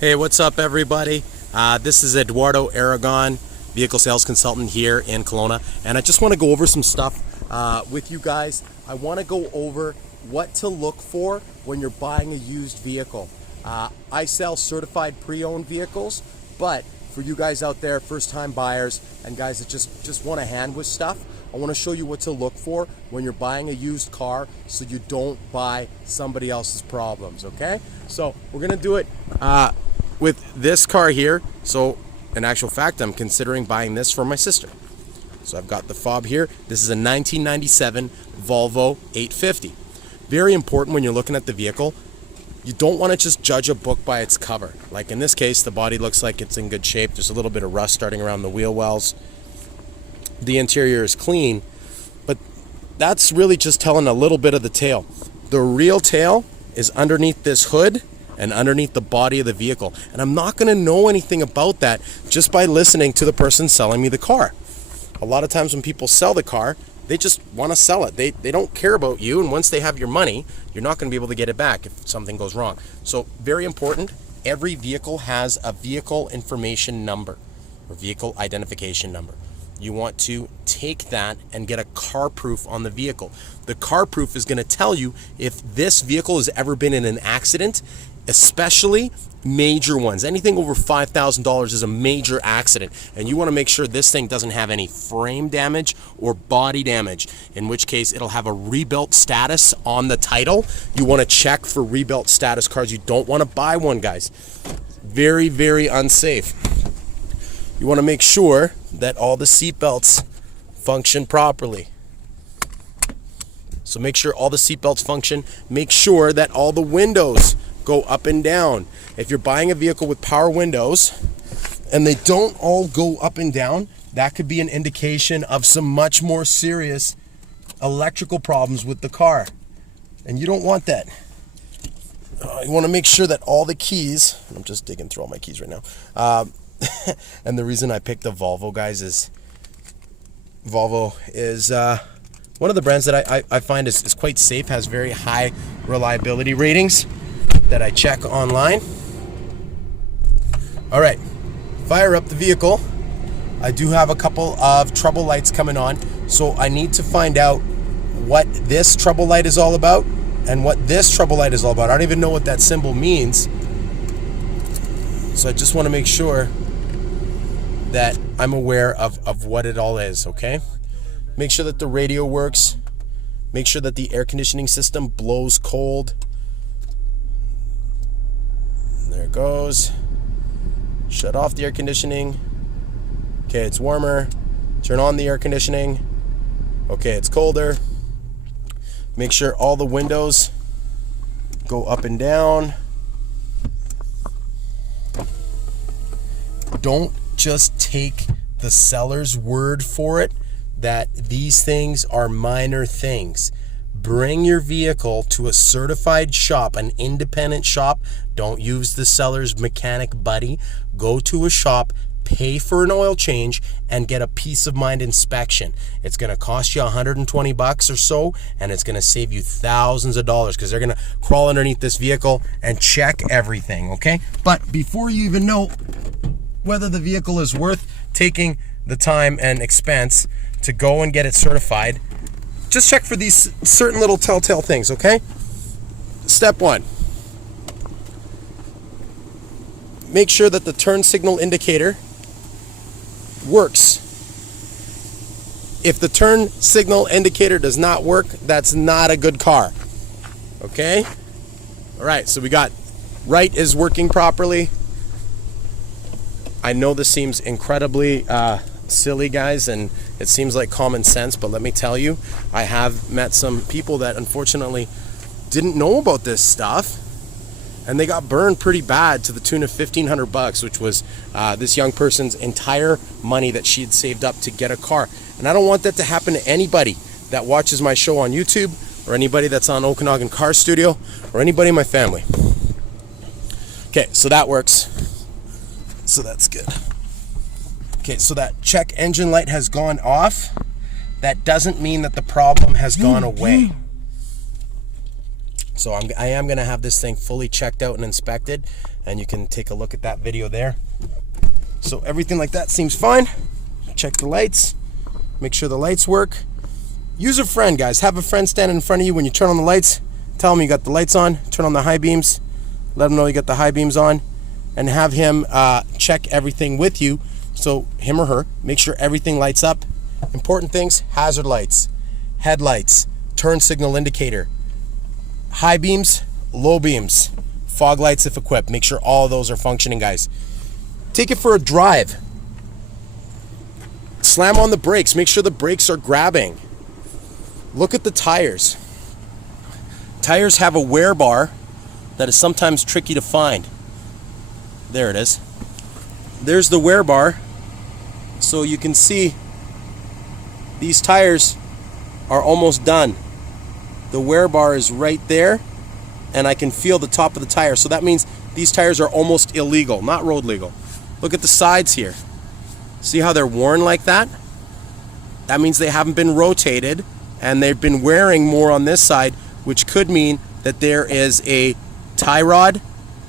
Hey, what's up everybody? This is Eduardo Aragon, vehicle sales consultant here in Kelowna, and I just want to go over some stuff with you guys. I want to go over what to look for when you're buying a used vehicle. I sell certified pre-owned vehicles, but for you guys out there, first-time buyers and guys that just want a hand with stuff, I want to show you what to look for when you're buying a used car so you don't buy somebody else's problems, okay? So we're going to do it with this car here. So in actual fact, I'm considering buying this for my sister. So I've got the fob here. This is a 1997 Volvo 850. Very important when you're looking at the vehicle. You don't want to just judge a book by its cover. Like in this case, the body looks like it's in good shape. There's a little bit of rust starting around the wheel wells. The interior is clean, but that's really just telling a little bit of the tale. The real tale is underneath this hood and underneath the body of the vehicle. And I'm not going to know anything about that just by listening to the person selling me the car. A lot of times when people sell the car, they just want to sell it. They don't care about you, and once they have your money, you're not going to be able to get it back if something goes wrong. So very important, every vehicle has a vehicle information number or vehicle identification number. You want to take that and get a car proof on the vehicle. The car proof is going to tell you if this vehicle has ever been in an accident, especially major ones. Anything over $5,000 is a major accident, and you want to make sure this thing doesn't have any frame damage or body damage, in which case it'll have a rebuilt status on the title. You want to check for rebuilt status cars. You don't want to buy one, guys. Very, very unsafe. You want to make sure that all the seat belts function properly. So make sure all the seat belts function. Make sure that all the windows go up and down. If you're buying a vehicle with power windows and they don't all go up and down, that could be an indication of some much more serious electrical problems with the car. And you don't want that. You want to make sure that all the keys, I'm just digging through all my keys right now. And the reason I picked the Volvo, guys, is Volvo is one of the brands that I find is quite safe, has very high reliability ratings that I check online. All right, fire up the vehicle. I do have a couple of trouble lights coming on, so I need to find out what this trouble light is all about and what this trouble light is all about. I don't even know what that symbol means, so I just want to make sure that I'm aware of what it all is, okay? Make sure that the radio works. Make sure that the air conditioning system blows cold. There it goes. Shut off the air conditioning. Okay, it's warmer. Turn on the air conditioning. Okay, it's colder. Make sure all the windows go up and down. Don't just take the seller's word for it that these things are minor things. Bring your vehicle to a certified shop, an independent shop. Don't use the seller's mechanic buddy. Go to a shop, pay for an oil change, and get a peace of mind inspection. It's going to cost you $120 or so, and it's going to save you thousands of dollars because they're going to crawl underneath this vehicle and check everything, okay? But before you even know whether the vehicle is worth taking the time and expense to go and get it certified, just check for these certain little telltale things, okay? Step one, make sure that the turn signal indicator works. If the turn signal indicator does not work, that's not a good car, okay? All right, so we got right is working properly. I know this seems incredibly silly, guys, and it seems like common sense, but let me tell you, I have met some people that unfortunately didn't know about this stuff, and they got burned pretty bad to the tune of $1,500, which was this young person's entire money that she had saved up to get a car. And I don't want that to happen to anybody that watches my show on YouTube, or anybody that's on Okanagan Car Studio, or anybody in my family. Okay, so that works. So that's good. Okay, so that check engine light has gone off. That doesn't mean that the problem has gone away. So I am going to have this thing fully checked out and inspected, and you can take a look at that video there. So everything like that seems fine. Check the lights, make sure the lights work. Use a friend, guys. Have a friend stand in front of you when you turn on the lights. Tell him you got the lights on, turn on the high beams, let him know you got the high beams on, and have him check everything with you. So him or her, make sure everything lights up. Important things: hazard lights, headlights, turn signal indicator, high beams, low beams, fog lights if equipped. Make sure all of those are functioning, guys. Take it for a drive. Slam on the brakes. Make sure the brakes are grabbing. Look at the tires. Tires have a wear bar that is sometimes tricky to find. There it is. There's the wear bar. So you can see these tires are almost done. The wear bar is right there, and I can feel the top of the tire. So that means these tires are almost illegal, not road legal. Look at the sides here. See how they're worn like that? That means they haven't been rotated, and they've been wearing more on this side, which could mean that there is a tie rod,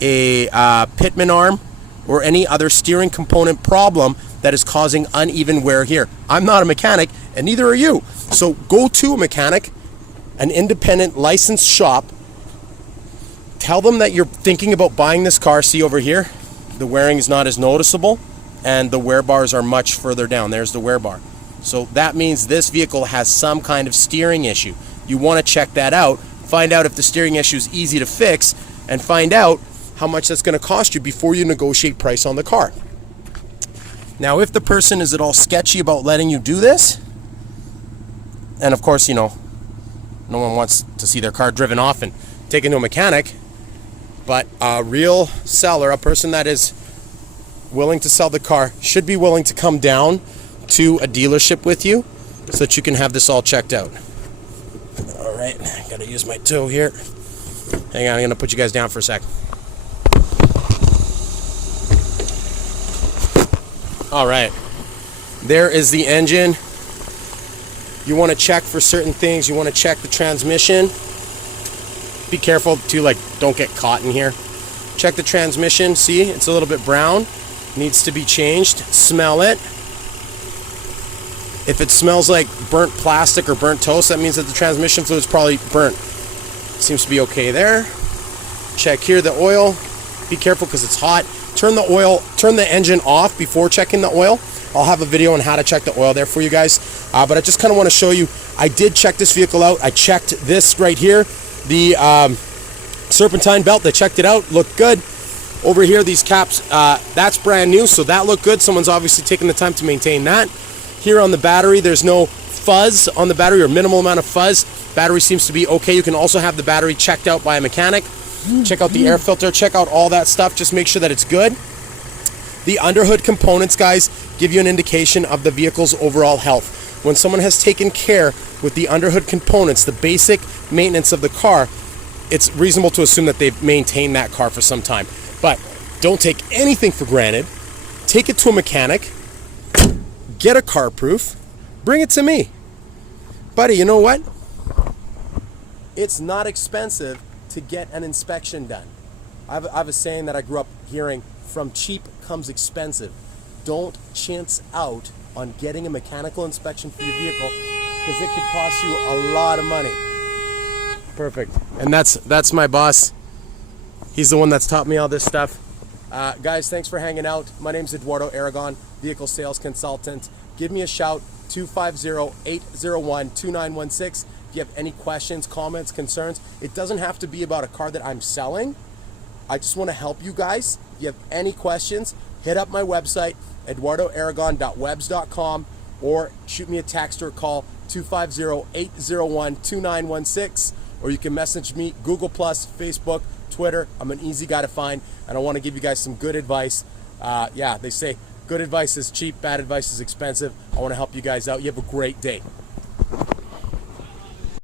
a pitman arm, or any other steering component problem that is causing uneven wear here. I'm not a mechanic, and neither are you. So go to a mechanic, an independent licensed shop. Tell them that you're thinking about buying this car. See over here, the wearing is not as noticeable, and the wear bars are much further down. There's the wear bar. So that means this vehicle has some kind of steering issue. You want to check that out, find out if the steering issue is easy to fix, and find out how much that's going to cost you before you negotiate price on the car. Now, if the person is at all sketchy about letting you do this, and of course, you know, no one wants to see their car driven off and taken to a mechanic, but a real seller, a person that is willing to sell the car, should be willing to come down to a dealership with you so that you can have this all checked out. All right, I gotta use my toe here. Hang on, I'm gonna put you guys down for a sec. All right, there is the engine. You want to check for certain things. You want to check the transmission. Be careful too, like don't get caught in here. Check the transmission. See, it's a little bit brown. Needs to be changed. Smell it. If it smells like burnt plastic or burnt toast, that means that the transmission fluid is probably burnt. Seems to be okay there. Check here the oil. Be careful because it's hot. Turn the engine off before checking the oil. I'll have a video on how to check the oil there for you guys. But I just kind of want to show you, I did check this vehicle out. I checked this right here, the serpentine belt. I checked it out, looked good. Over here, these caps, that's brand new, so that looked good. Someone's obviously taken the time to maintain that. Here on the battery, there's no fuzz on the battery, or minimal amount of fuzz. Battery seems to be okay. You can also have the battery checked out by a mechanic. Check out the air filter, check out all that stuff, just make sure that it's good. The underhood components, guys, give you an indication of the vehicle's overall health. When someone has taken care with the underhood components, the basic maintenance of the car, it's reasonable to assume that they've maintained that car for some time. But don't take anything for granted. Take it to a mechanic, get a car proof, bring it to me. Buddy, you know what? It's not expensive to get an inspection done. I have a saying that I grew up hearing: from cheap comes expensive. Don't chance out on getting a mechanical inspection for your vehicle, because it could cost you a lot of money. Perfect. And that's my boss. He's the one that's taught me all this stuff. Guys, thanks for hanging out. My name's Eduardo Aragon, vehicle sales consultant. Give me a shout, 250-801-2916. If you have any questions, comments, concerns, it doesn't have to be about a car that I'm selling. I just want to help you guys. If you have any questions, hit up my website, eduardoaragon.webs.com, or shoot me a text or a call, 250-801-2916, or you can message me, Google+, Facebook, Twitter. I'm an easy guy to find, and I want to give you guys some good advice. Yeah, they say good advice is cheap, bad advice is expensive. I want to help you guys out. You have a great day.